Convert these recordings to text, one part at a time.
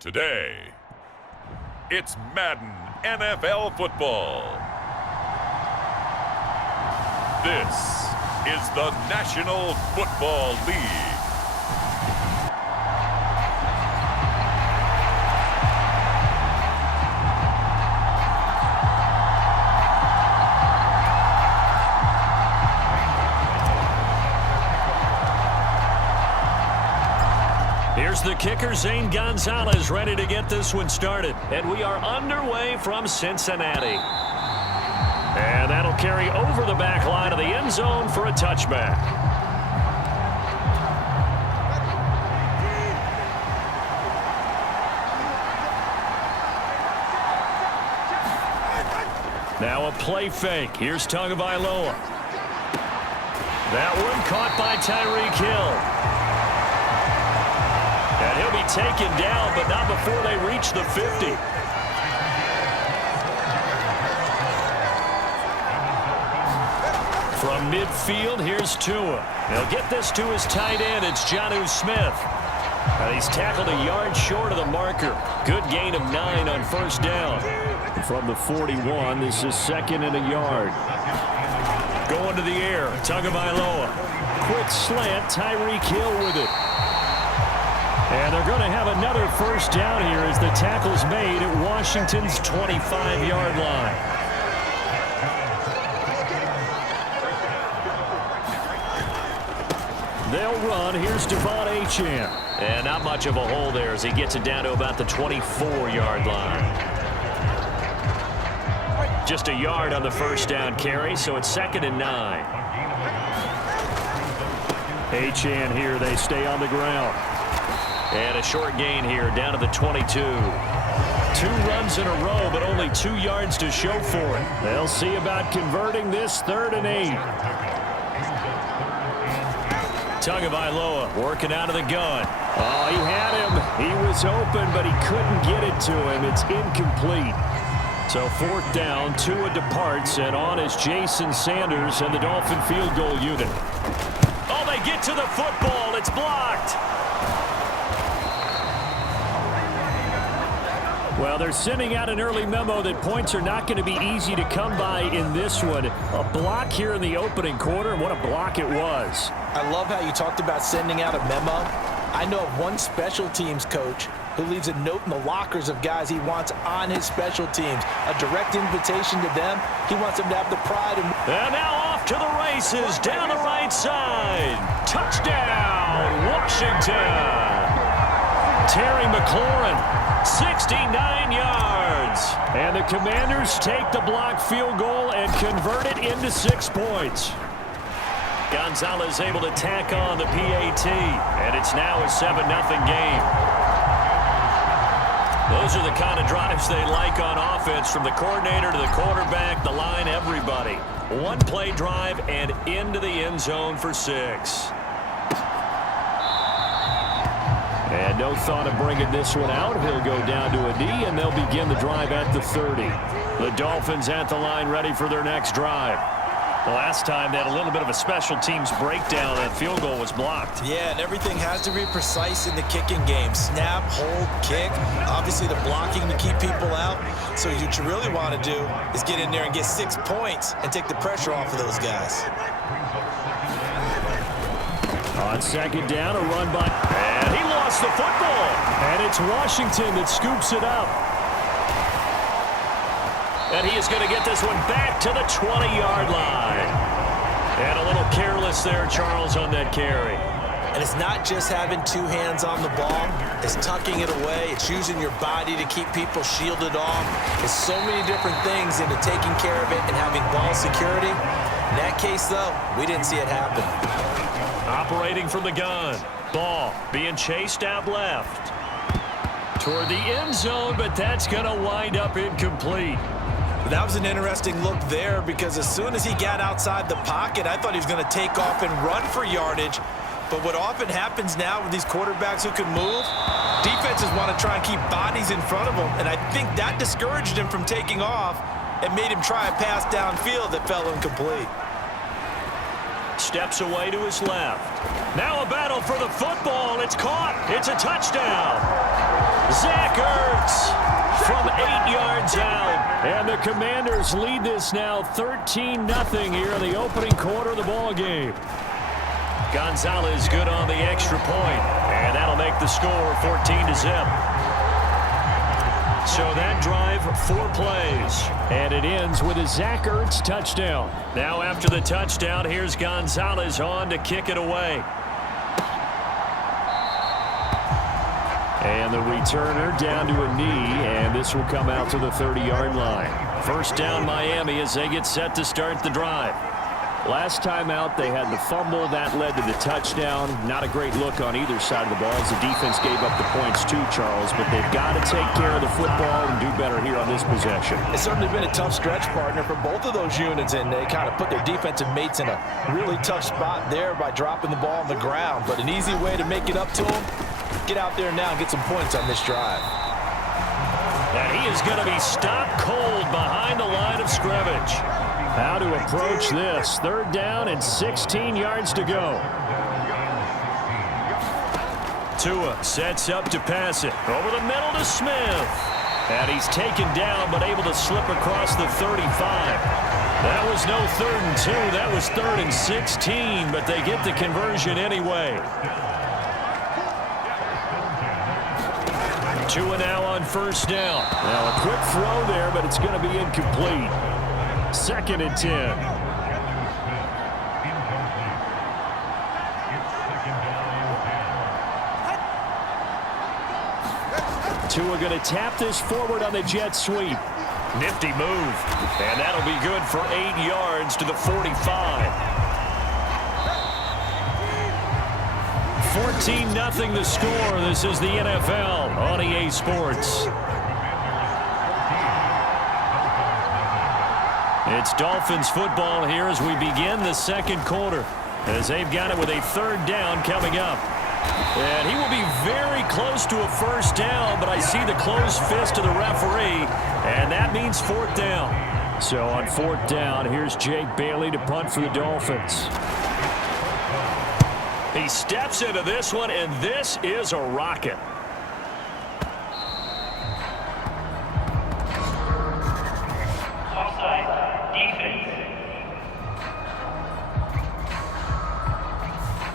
Today, it's Madden NFL football. This is the National Football League. Here's the kicker, Zane Gonzalez, ready to get this one started. And we are underway from Cincinnati. And that'll carry over the back line of the end zone for a touchback. Now a play fake. Here's Tagovailoa. That one caught by Tyreek Hill. And he'll be taken down, but not before they reach the 50. From midfield, here's Tua. He'll get this to his tight end. It's Jonnu Smith. And he's tackled a yard short of the marker. Good gain of 9 on first down. From the 41, this is second and a yard. Going to the air, Tagovailoa. Quick slant, Tyreek Hill with it. And they're going to have another first down here as the tackle's made at Washington's 25-yard line. They'll run. Here's Devon Achane. And not much of a hole there as he gets it down to about the 24-yard line. Just a yard on the first down carry, so it's second and 9. Achane here. They stay on the ground. And a short gain here down to the 22. 2 runs in a row, but only 2 yards to show for it. They'll see about converting this 3rd and 8. Tagovailoa working out of the gun. Oh, he had him. He was open, but he couldn't get it to him. It's incomplete. So 4th down, Tua departs, and on is Jason Sanders and the Dolphin field goal unit. Oh, they get to the football. It's blocked. Well, they're sending out an early memo that points are not going to be easy to come by in this one. A block here in the opening quarter, and what a block it was. I love how you talked about sending out a memo. I know of one special teams coach who leaves a note in the lockers of guys he wants on his special teams. A direct invitation to them. He wants them to have the pride. And now off to the races down the right side. Touchdown, Washington. Terry McLaurin, 69 yards. And the Commanders take the blocked field goal and convert it into 6 points. Gonzalez able to tack on the PAT, and it's now a 7-0 game. Those are the kind of drives they like on offense, from the coordinator to the quarterback, the line, everybody. 1-play drive and into the end zone for 6. And no thought of bringing this one out. He'll go down to a knee, and they'll begin the drive at the 30. The Dolphins at the line ready for their next drive. The last time they had a little bit of a special teams breakdown, that field goal was blocked. Yeah, and everything has to be precise in the kicking game. Snap, hold, kick. Obviously the blocking to keep people out. So what you really want to do is get in there and get 6 points and take the pressure off of those guys. On second down, a run by... And he lost the football. And it's Washington that scoops it up. And he is going to get this one back to the 20-yard line. And a little careless there, Charles, on that carry. And it's not just having 2 hands on the ball. It's tucking it away. It's using your body to keep people shielded off. There's so many different things into taking care of it and having ball security. In that case, though, we didn't see it happen. Operating from the gun. Ball being chased out left. Toward the end zone, but that's going to wind up incomplete. That was an interesting look there, because as soon as he got outside the pocket, I thought he was going to take off and run for yardage. But what often happens now with these quarterbacks who can move, defenses want to try and keep bodies in front of them. And I think that discouraged him from taking off and made him try a pass downfield that fell incomplete. Steps away to his left. Now a battle for the football. It's caught. It's a touchdown. Zach Ertz from 8 yards out. And the Commanders lead this now 13-0 here in the opening quarter of the ball game. Gonzalez good on the extra point, and that'll make the score 14-0. So that drive, 4 plays, and it ends with a Zach Ertz touchdown. Now after the touchdown, here's Gonzalez on to kick it away. And the returner down to a knee, and this will come out to the 30-yard line. First down Miami as they get set to start the drive. Last time out, they had the fumble. That led to the touchdown. Not a great look on either side of the ball as the defense gave up the points too, Charles. But they've got to take care of the football and do better here on this possession. It's certainly been a tough stretch, partner, for both of those units, and they kind of put their defensive mates in a really tough spot there by dropping the ball on the ground. But an easy way to make it up to them, get out there now and get some points on this drive. And he is going to be stopped cold behind the line of scrimmage. How to approach this. Third down and 16 yards to go. Tua sets up to pass it. Over the middle to Smith. And he's taken down but able to slip across the 35. That was no 3rd and 2. That was 3rd and 16, but they get the conversion anyway. Tua now on first down. Now a quick throw there, but it's going to be incomplete. 2nd and 10. Tua going to tap this forward on the jet sweep. Nifty move. And that'll be good for 8 yards to the 45. 14-0 the score. This is the NFL on EA Sports. It's Dolphins football here as we begin the second quarter, as they've got it with a 3rd down coming up. And he will be very close to a first down, but I see the closed fist of the referee, and that means 4th down. So on 4th down, here's Jake Bailey to punt for the Dolphins. He steps into this one, and this is a rocket.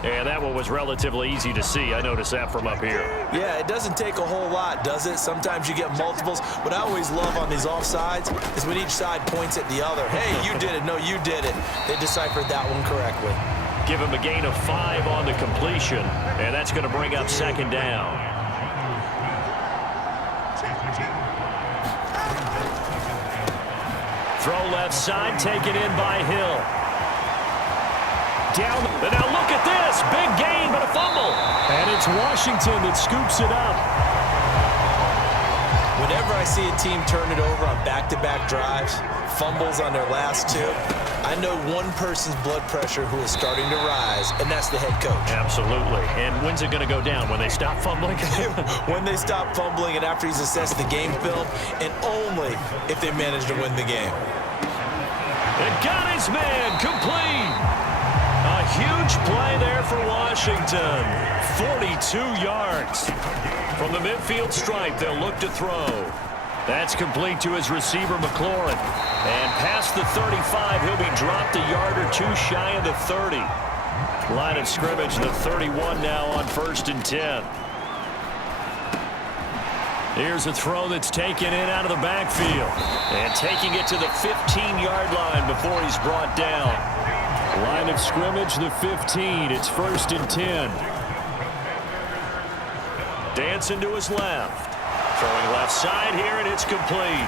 And that one was relatively easy to see. I noticed that from up here. Yeah, it doesn't take a whole lot, does it? Sometimes you get multiples. What I always love on these offsides is when each side points at the other. Hey, you did it. No, you did it. They deciphered that one correctly. Give him a gain of 5 on the completion, and that's going to bring up 2nd down. Throw left side, taken in by Hill. Down, and now look at this. Big gain, but a fumble. And it's Washington that scoops it up. Whenever I see a team turn it over on back-to-back drives, fumbles on their last 2, I know one person's blood pressure who is starting to rise, and that's the head coach. Absolutely. And when's it going to go down? When they stop fumbling? When they stop fumbling and after he's assessed the game film, and only if they manage to win the game. And got his man complete. A huge play there for Washington. 42 yards. From the midfield stripe, they'll look to throw. That's complete to his receiver, McLaurin. And past the 35, he'll be dropped a yard or 2 shy of the 30. Line of scrimmage, the 31 now on 1st and 10. Here's a throw that's taken in out of the backfield. And taking it to the 15-yard line before he's brought down. Line of scrimmage, the 15. It's 1st and 10. Dancing to his left. Throwing left side here, and it's complete.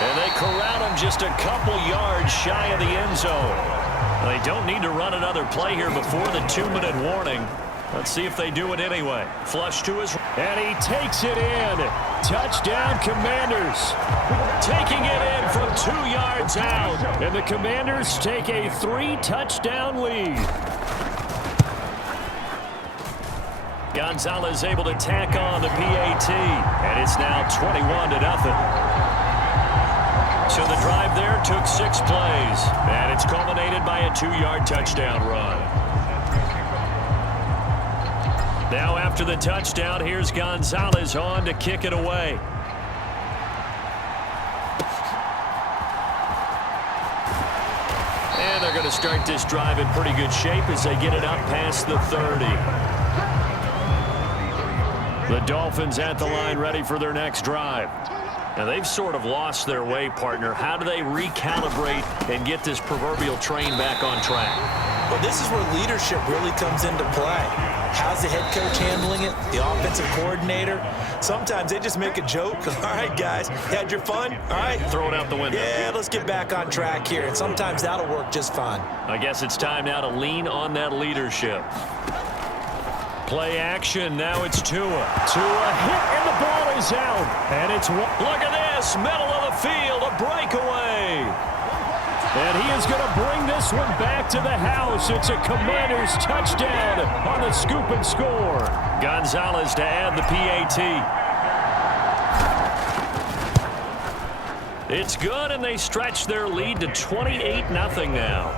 And they corral him just a couple yards shy of the end zone. They don't need to run another play here before the 2-minute warning. Let's see if they do it anyway. Flush to his... And he takes it in. Touchdown, Commanders. Taking it in from 2 yards out. And the Commanders take a 3-touchdown lead. Gonzalez able to tack on the PAT. And it's now 21-0. So the drive there took 6 plays. And it's culminated by a 2-yard touchdown run. Now after the touchdown, here's Gonzalez on to kick it away. And they're going to start this drive in pretty good shape as they get it up past the 30. The Dolphins at the line ready for their next drive. Now they've sort of lost their way, partner. How do they recalibrate and get this proverbial train back on track? Well, this is where leadership really comes into play. How's the head coach handling it? The offensive coordinator? Sometimes they just make a joke. All right, guys, you had your fun? All right. Throw it out the window. Yeah, let's get back on track here. And sometimes that'll work just fine. I guess it's time now to lean on that leadership. Play action. Now it's Tua. Tua hit and the ball is out. And it's look at this. Middle of the field. A breakaway. And he is going to bring this one back to the house. It's a Commanders touchdown on the scoop and score. Gonzalez to add the PAT. It's good, and they stretch their lead to 28-0 now.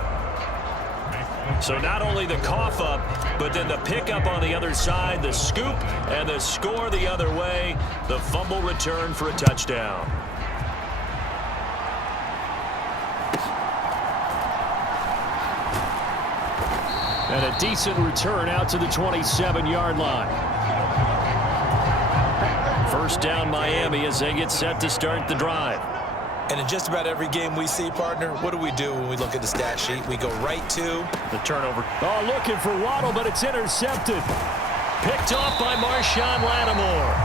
So not only the cough up, but then the pickup on the other side, the scoop, and the score the other way. The fumble return for a touchdown. And a decent return out to the 27-yard line. First down Miami as they get set to start the drive. And in just about every game we see, partner, what do we do when we look at the stat sheet? We go right to the turnover. Oh, looking for Waddle, but it's intercepted. Picked off by Marshawn Lattimore.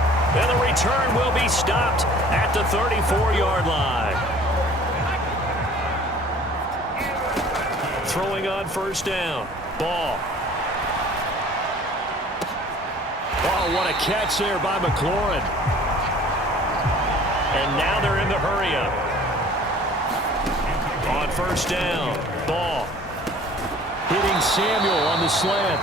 And the return will be stopped at the 34-yard line. Throwing on first down. Ball. Oh, what a catch there by McLaurin. And now they're in the hurry-up. On first down, Ball. Hitting Samuel on the slant.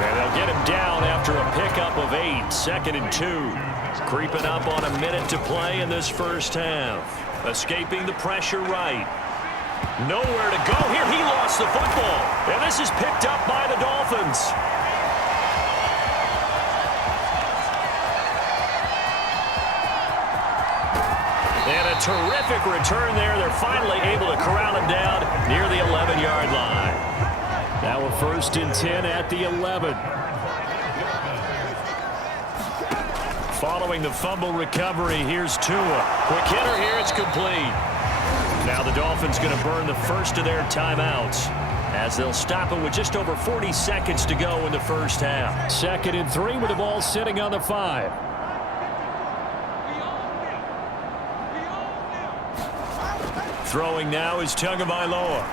And they'll get him down after a pickup of 8. 2nd and 2. Creeping up on a minute to play in this first half. Escaping the pressure right. Nowhere to go here. He lost the football. And this is picked up by the Dolphins. And a terrific return there. They're finally able to corral him down near the 11-yard line. Now a 1st and 10 at the 11. Following the fumble recovery, here's Tua. Quick hitter here. It's complete. Now the Dolphins going to burn the first of their timeouts as they'll stop it with just over 40 seconds to go in the first half. 2nd and 3 with the ball sitting on the 5. Throwing now is Tagovailoa.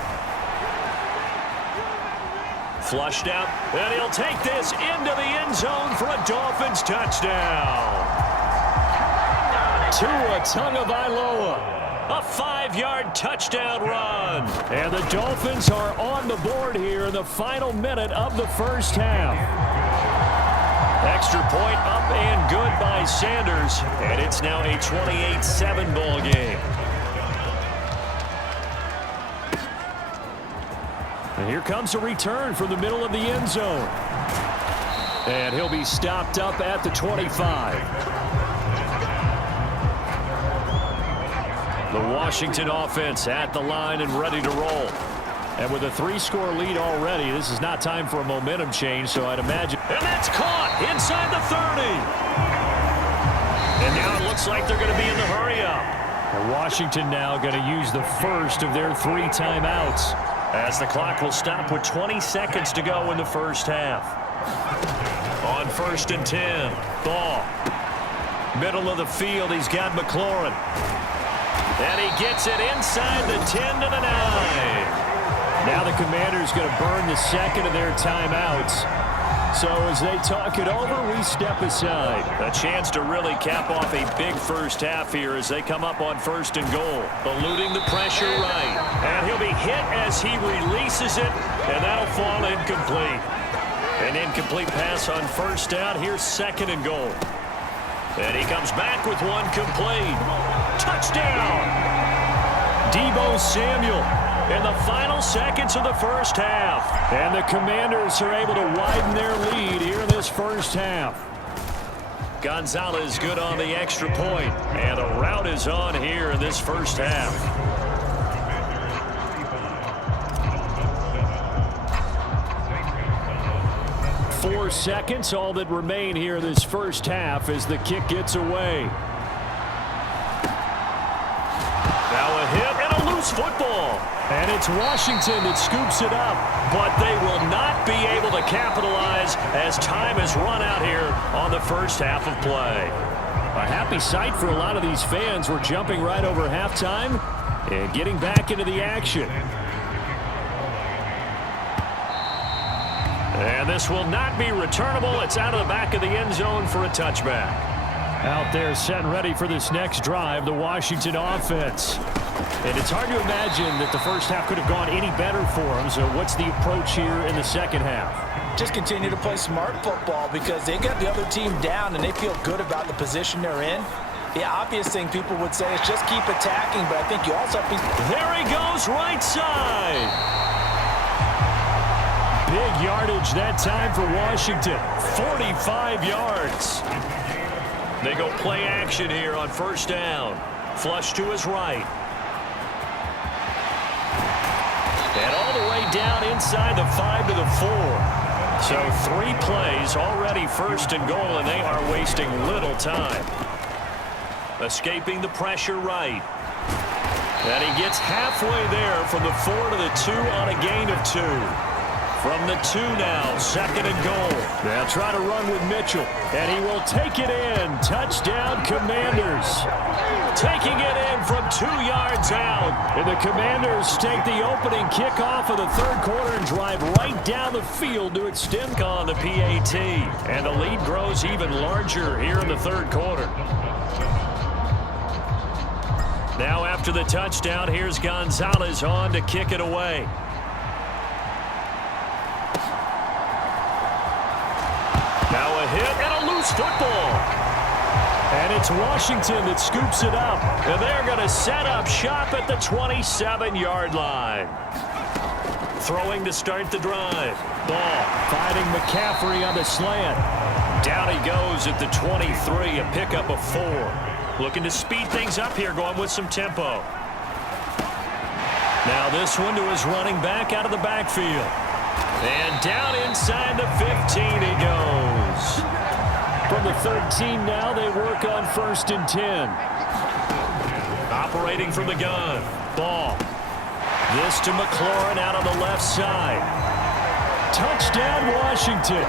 Flushed out, and he'll take this into the end zone for a Dolphins touchdown. Tua Tagovailoa. A 5-yard touchdown run. And the Dolphins are on the board here in the final minute of the first half. Extra point up and good by Sanders. And it's now a 28-7 ball game. And here comes a return from the middle of the end zone. And he'll be stopped up at the 25. The Washington offense at the line and ready to roll. And with a 3-score lead already, this is not time for a momentum change, so I'd imagine. And that's caught inside the 30. And now it looks like they're going to be in the hurry-up. And Washington now going to use the first of their 3 timeouts as the clock will stop with 20 seconds to go in the first half. On 1st and 10, Ball. Middle of the field, he's got McLaurin. And he gets it inside the 10 to the 9. Now the Commanders going to burn the 2nd of their timeouts. So as they talk it over, we step aside. A chance to really cap off a big first half here as they come up on 1st and goal. Eluding the pressure right. And he'll be hit as he releases it, and that'll fall incomplete. An incomplete pass on 1st down. Here's 2nd and goal. And he comes back with one complete. Touchdown! Deebo Samuel. in the final seconds of the first half. And the Commanders are able to widen their lead here in this first half. Gonzalez good on the extra point, and the rout is on here in this first half. Four seconds, all that remain here in this first half as the kick gets away. Now a hit and a loose football. And it's Washington that scoops it up, but they will not be able to capitalize as time has run out here on the first half of play. A happy sight for a lot of these fans. We're jumping right over halftime and getting back into the action. And this will not be returnable. It's out of the back of the end zone for a touchback. Out there set and ready for this next drive, the Washington offense. And it's hard to imagine that the first half could have gone any better for them. So what's the approach here in the second half? Just continue to play smart football because they got the other team down and they feel good about the position they're in. The obvious thing people would say is just keep attacking, but I think you also have to... There he goes, right side. Big yardage that time for Washington. 45 yards. They go play action here on first down. Flush to his right. And all the way down inside the 5 to the 4. So 3 plays already first and goal, and they are wasting little time. Escaping the pressure right. And he gets halfway there from the 4 to the 2 on a gain of 2. From the 2 now, second and goal. They'll try to run with Mitchell, and he will take it in. Touchdown, Commanders. Taking it in from 2 yards out. And the Commanders take the opening kickoff of the third quarter and drive right down the field to extend on the PAT. And the lead grows even larger here in the third quarter. Now after the touchdown, here's Gonzalez on to kick it away. Now a hit and a loose football. And it's Washington that scoops it up. And they're going to set up shop at the 27-yard line. Throwing to start the drive. Ball finding McCaffrey on the slant. Down he goes at the 23, a pickup of 4. Looking to speed things up here, going with some tempo. Now this one to his running back out of the backfield. And down inside the 15 he goes. From the 13 now, they work on first and 10. Operating from the gun. Ball. This to McLaurin out on the left side. Touchdown, Washington.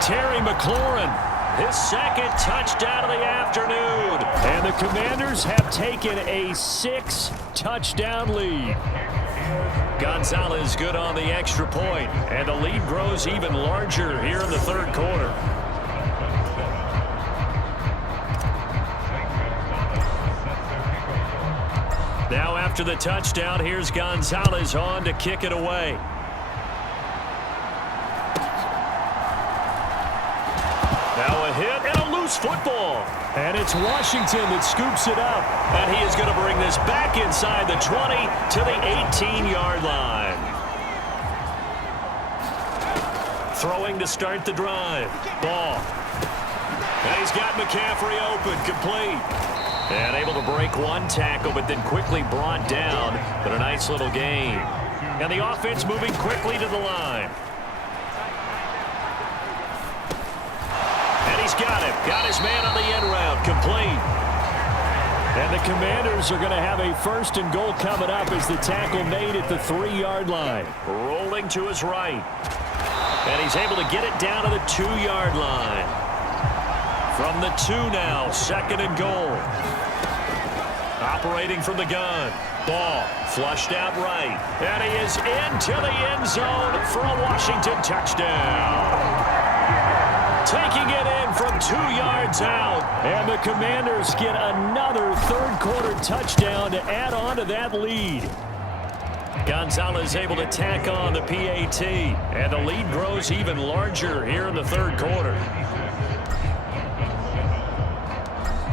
Terry McLaurin, his second touchdown of the afternoon. And the Commanders have taken a 6-touchdown lead. Gonzalez good on the extra point, and the lead grows even larger here in the third quarter. Now after the touchdown, here's Gonzalez on to kick it away. Now a hit and a loose football. And it's Washington that scoops it up. And he is going to bring this back inside the 20 to the 18-yard line. Throwing to start the drive. Ball. And he's got McCaffrey open, complete. And able to break one tackle, but then quickly brought down. But a nice little gain. And the offense moving quickly to the line. And he's got him. Got his man on the end round, complete. And the Commanders are going to have a first and goal coming up as the tackle made at the 3-yard line. Rolling to his right. And he's able to get it down to the 2-yard line. From the 2 now, second and goal. Operating from the gun. Ball flushed out right. And he is into the end zone for a Washington touchdown. Taking it in from 2 yards out. And the Commanders get another third quarter touchdown to add on to that lead. Gonzalez able to tack on the PAT. And the lead grows even larger here in the third quarter.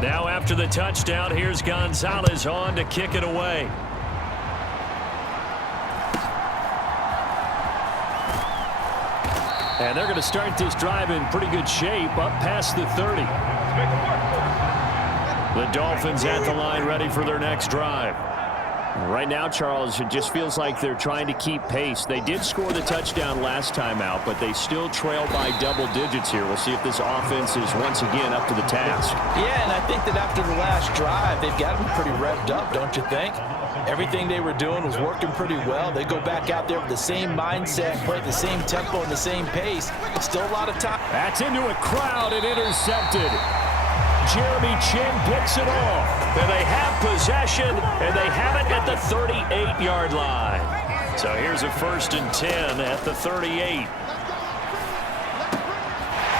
Now after the touchdown, here's Gonzalez on to kick it away. And they're going to start this drive in pretty good shape up past the 30. The Dolphins at the line ready for their next drive. Right now, Charles, it just feels like they're trying to keep pace. They did score the touchdown last time out, but they still trail by double digits here. We'll see if this offense is once again up to the task. Yeah, and I think that after the last drive, they've got to be pretty revved up, don't you think? Everything they were doing was working pretty well. They go back out there with the same mindset, play at the same tempo and the same pace. Still a lot of time. That's into a crowd and intercepted. Jeremy Chin picks it off. And they have possession, and they have it at the 38-yard line. So here's a 1st and 10 at the 38.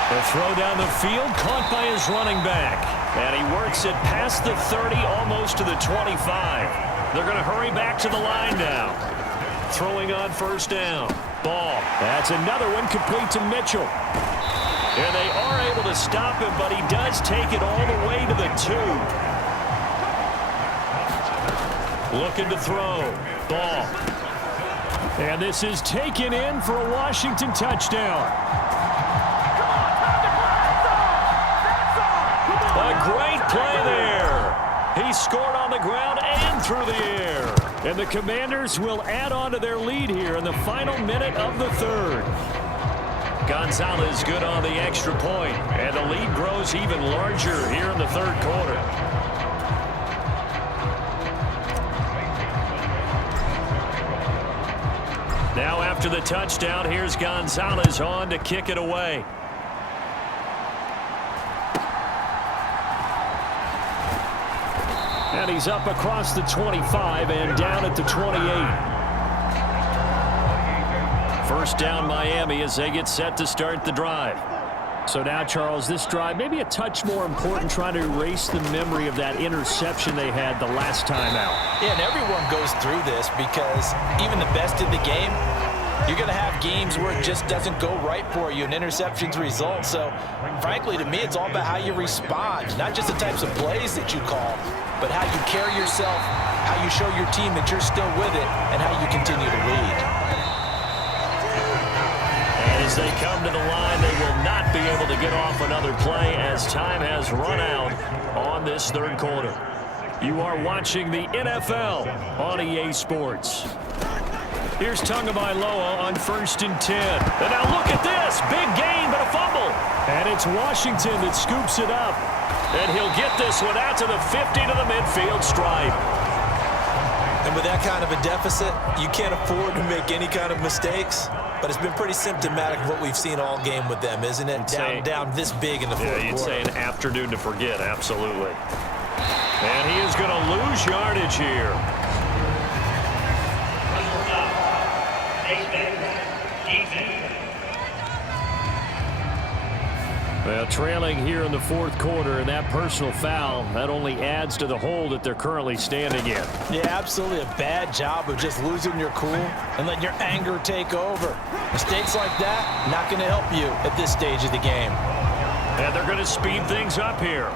The throw down the field, caught by his running back. And he works it past the 30, almost to the 25. They're going to hurry back to the line now. Throwing on 1st down. Ball. That's another one complete to Mitchell. And they are able to stop him, but he does take it all the way to the 2. Looking to throw. Ball. And this is taken in for a Washington touchdown. A great play there. He scored on the ground and through the air. And the Commanders will add on to their lead here in the final minute of the 3rd. Gonzalez good on the extra point, and the lead grows even larger here in the 3rd quarter. Now after the touchdown, here's Gonzalez on to kick it away. And he's up across the 25 and down at the 28. 1st down Miami as they get set to start the drive. So now, Charles, this drive maybe a touch more important, trying to erase the memory of that interception they had the last time out. Yeah, and everyone goes through this because even the best in the game, you're going to have games where it just doesn't go right for you and interceptions result. So, frankly, to me, it's all about how you respond, not just the types of plays that you call, but how you carry yourself, how you show your team that you're still with it, and how you continue to lead. As they come to the line, they will not be able to get off another play as time has run out on this 3rd quarter. You are watching the NFL on EA Sports. Here's Tagovailoa on 1st and 10. And now look at this. Big gain, but a fumble. And it's Washington that scoops it up. And he'll get this one out to the 50 to the midfield stripe. And with that kind of a deficit, you can't afford to make any kind of mistakes. But it's been pretty symptomatic of what we've seen all game with them, isn't it? Down this big in the 4th quarter. Yeah, you'd say an afternoon to forget, absolutely. And he is going to lose yardage here. Well, trailing here in the 4th quarter, and that personal foul, that only adds to the hole that they're currently standing in. Yeah, absolutely a bad job of just losing your cool and letting your anger take over. Mistakes like that, not going to help you at this stage of the game. And they're going to speed things up here.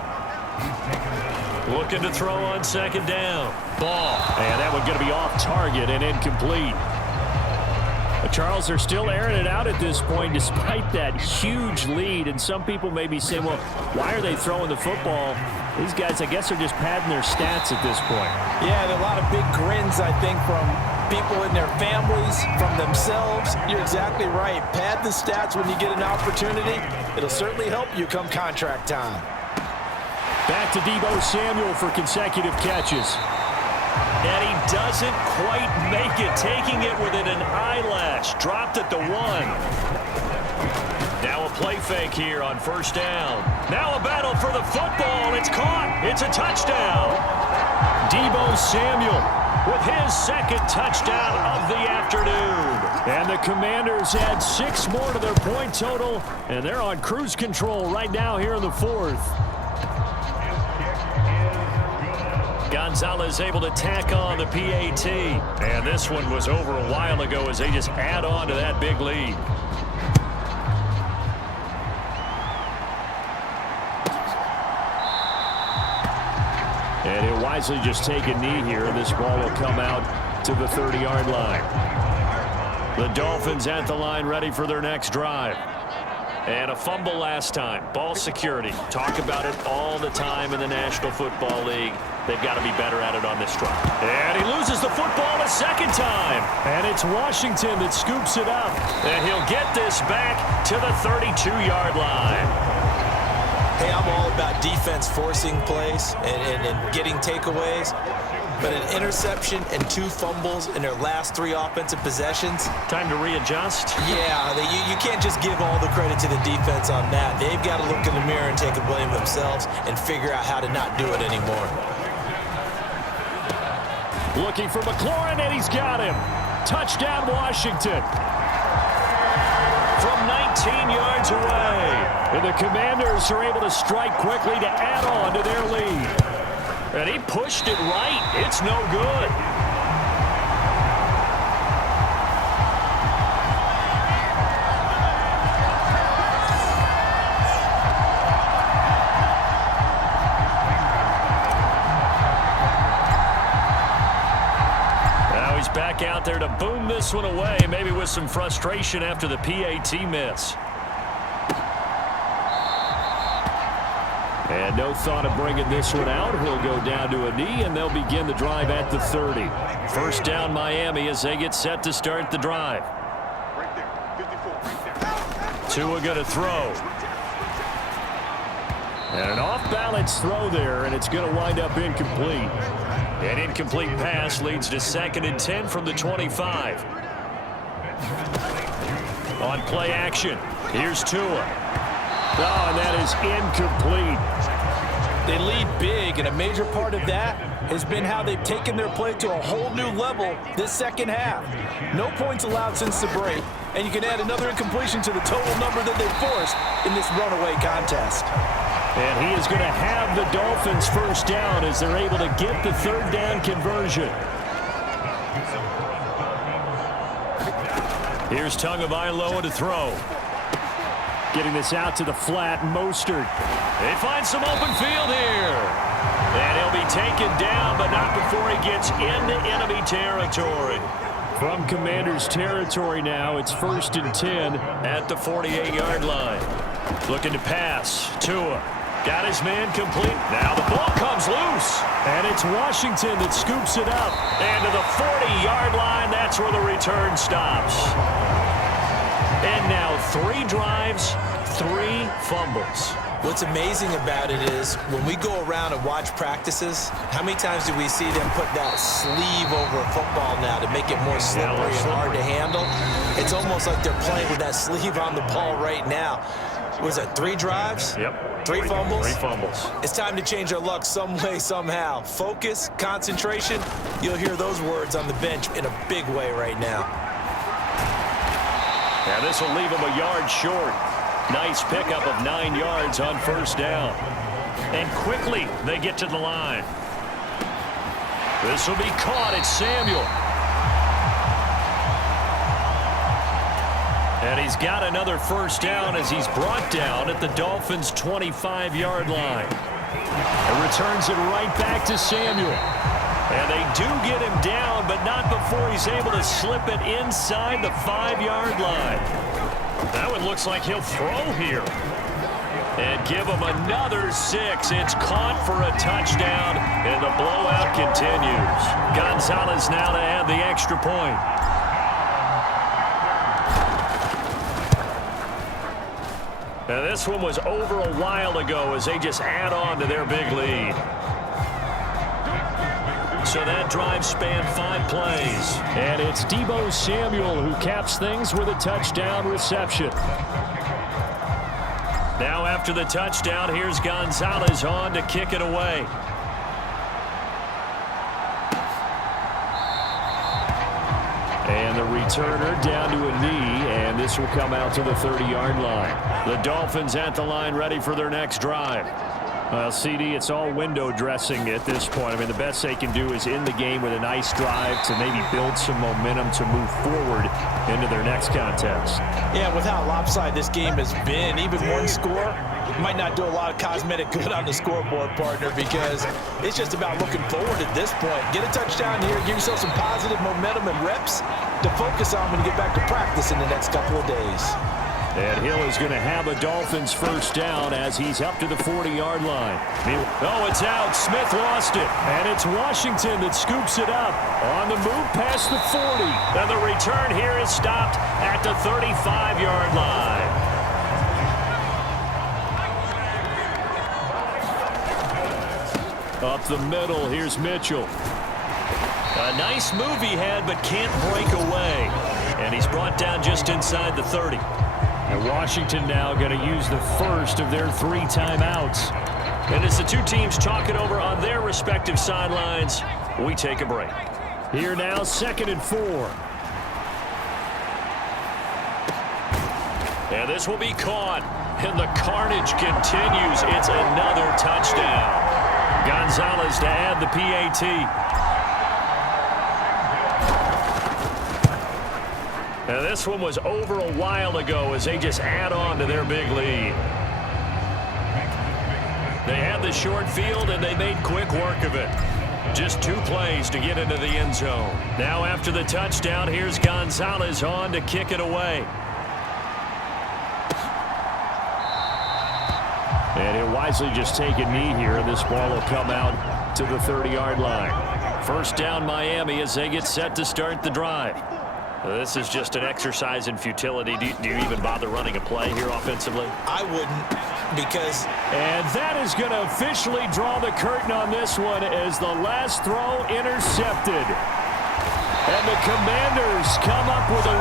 Looking to throw on 2nd down. Ball. And that one going to be off target and incomplete. Charles, they're still airing it out at this point despite that huge lead. And some people may be saying, well, why are they throwing the football? These guys, I guess, are just padding their stats at this point. Yeah, there are a lot of big grins, I think, from people in their families, from themselves. You're exactly right. Pad the stats when you get an opportunity. It'll certainly help you come contract time. Back to Deebo Samuel for consecutive catches. And he doesn't quite make it, taking it within an eyelash. Dropped at the 1. Now a play fake here on 1st down. Now a battle for the football. It's caught. It's a touchdown. Deebo Samuel with his 2nd touchdown of the afternoon. And the Commanders add 6 more to their point total, and they're on cruise control right now here in the 4th. Gonzalez able to tack on the PAT. And this one was over a while ago as they just add on to that big lead. And he'll wisely just take a knee here, and this ball will come out to the 30-yard line. The Dolphins at the line ready for their next drive. And a fumble last time. Ball security. Talk about it all the time in the National Football League. They've got to be better at it on this drive. And he loses the football a second time. And it's Washington that scoops it up. And he'll get this back to the 32-yard line. Hey, I'm all about defense forcing plays and getting takeaways. But an interception and 2 fumbles in their last 3 offensive possessions. Time to readjust. Yeah, you can't just give all the credit to the defense on that. They've got to look in the mirror and take the blame themselves and figure out how to not do it anymore. Looking for McLaurin, and he's got him. Touchdown, Washington. From 19 yards away. And the Commanders are able to strike quickly to add on to their lead. And he pushed it right. It's no good. Now he's back out there to boom this one away, maybe with some frustration after the PAT miss. And no thought of bringing this one out. He'll go down to a knee, and they'll begin the drive at the 30. First down, Miami, as they get set to start the drive. Tua going to throw. And an off-balance throw there, and it's going to wind up incomplete. An incomplete pass leads to 2nd and 10 from the 25. On play action, here's Tua. Oh, and that is incomplete. They lead big, and a major part of that has been how they've taken their play to a whole new level this second half. No points allowed since the break, and you can add another incompletion to the total number that they forced in this runaway contest. And he is going to have the Dolphins first down as they're able to get the 3rd down conversion. Here's Tagovailoa to throw. Getting this out to the flat, Mostert. They find some open field here. And he'll be taken down, but not before he gets into enemy territory. From Commanders territory now, it's 1st and 10 at the 48-yard line. Looking to pass. Tua got his man complete. Now the ball comes loose. And it's Washington that scoops it up. And to the 40-yard line, that's where the return stops. And now 3 drives, 3 fumbles. What's amazing about it is when we go around and watch practices, how many times do we see them put that sleeve over a football now to make it more slippery and hard to handle? It's almost like they're playing with that sleeve on the ball right now. Was it 3 drives? Yep. 3 fumbles? 3 fumbles. It's time to change our luck some way, somehow. Focus, concentration, you'll hear those words on the bench in a big way right now. And this will leave him a yard short. Nice pickup of 9 yards on first down. And quickly they get to the line. This will be caught. It's Samuel. And he's got another first down as he's brought down at the Dolphins' 25-yard line. And returns it right back to Samuel. And they do get him down, but not before he's able to slip it inside the 5-yard line. That one looks like he'll throw here. And give him another 6. It's caught for a touchdown, and the blowout continues. Gonzalez now to add the extra point. Now this one was over a while ago as they just add on to their big lead. So that drive spanned 5 plays. And it's Deebo Samuel who caps things with a touchdown reception. Now after the touchdown, here's Gonzalez on to kick it away. And the returner down to a knee, and this will come out to the 30-yard line. The Dolphins at the line ready for their next drive. Well, CD, it's all window dressing at this point. I mean, the best they can do is end the game with a nice drive to maybe build some momentum to move forward into their next contest. Yeah, with how lopsided this game has been, even one score might not do a lot of cosmetic good on the scoreboard, partner, because it's just about looking forward at this point. Get a touchdown here, give yourself some positive momentum and reps to focus on when you get back to practice in the next couple of days. And Hill is going to have a Dolphins first down as he's up to the 40-yard line. Oh, it's out. Smith lost it. And it's Washington that scoops it up on the move past the 40. And the return here is stopped at the 35-yard line. Up the middle, here's Mitchell. A nice move he had, but can't break away. And he's brought down just inside the 30. And Washington now going to use the first of their 3 timeouts. And as the two teams talk it over on their respective sidelines, we take a break. Here now, 2nd and 4. And this will be caught. And the carnage continues. It's another touchdown. Gonzalez to add the PAT. Now this one was over a while ago as they just add on to their big lead. They had the short field and they made quick work of it. Just 2 plays to get into the end zone. Now after the touchdown, here's Gonzalez on to kick it away. And he'll wisely just take a knee here, and this ball will come out to the 30-yard line. First down Miami as they get set to start the drive. This is just an exercise in futility. Do you even bother running a play here offensively? I wouldn't, because... And that is going to officially draw the curtain on this one as the last throw intercepted. And the Commanders come up with a